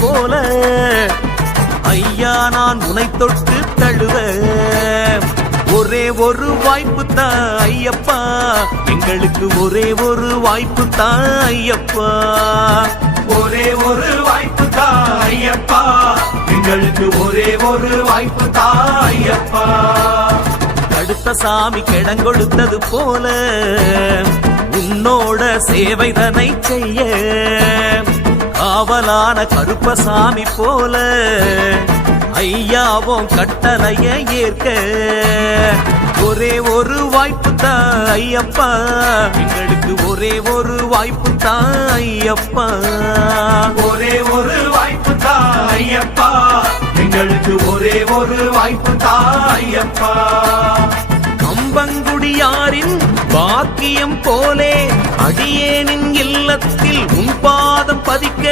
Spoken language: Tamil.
போல ஐயா நான் உனை தொட்டு தழுவ ஒரே ஒரு வாய்ப்பு தான் ஐயப்பா, எங்களுக்கு ஒரே ஒரு வாய்ப்பு தான் ஐயப்பா, ஒரே ஒரு வாய்ப்பு தான் ஐயப்பா, எங்களுக்கு ஒரே ஒரு வாய்ப்பு தான் ஐயப்பா. அடுத்த சாமி கிடங்கொடுத்தது போல உன்னோட சேவைதனை செய்ய காவலான கருப்பசாமி போல ஐயாவும் கட்டளைய ஏற்க ஒரே ஒரு வாய்ப்பு தான் ஐயப்பா, எங்களுக்கு ஒரே ஒரு வாய்ப்பு தான் ஐயப்பா, ஒரே ஒரு வாய்ப்பு தான் ஐயப்பா, எங்களுக்கு ஒரே ஒரு வாய்ப்பு தான் ஐயப்பா. கம்பங்குடியாரின் பாக்கியம் போலே அடியேனின் இல்லத்தில் உன் பாதம் பதிக்க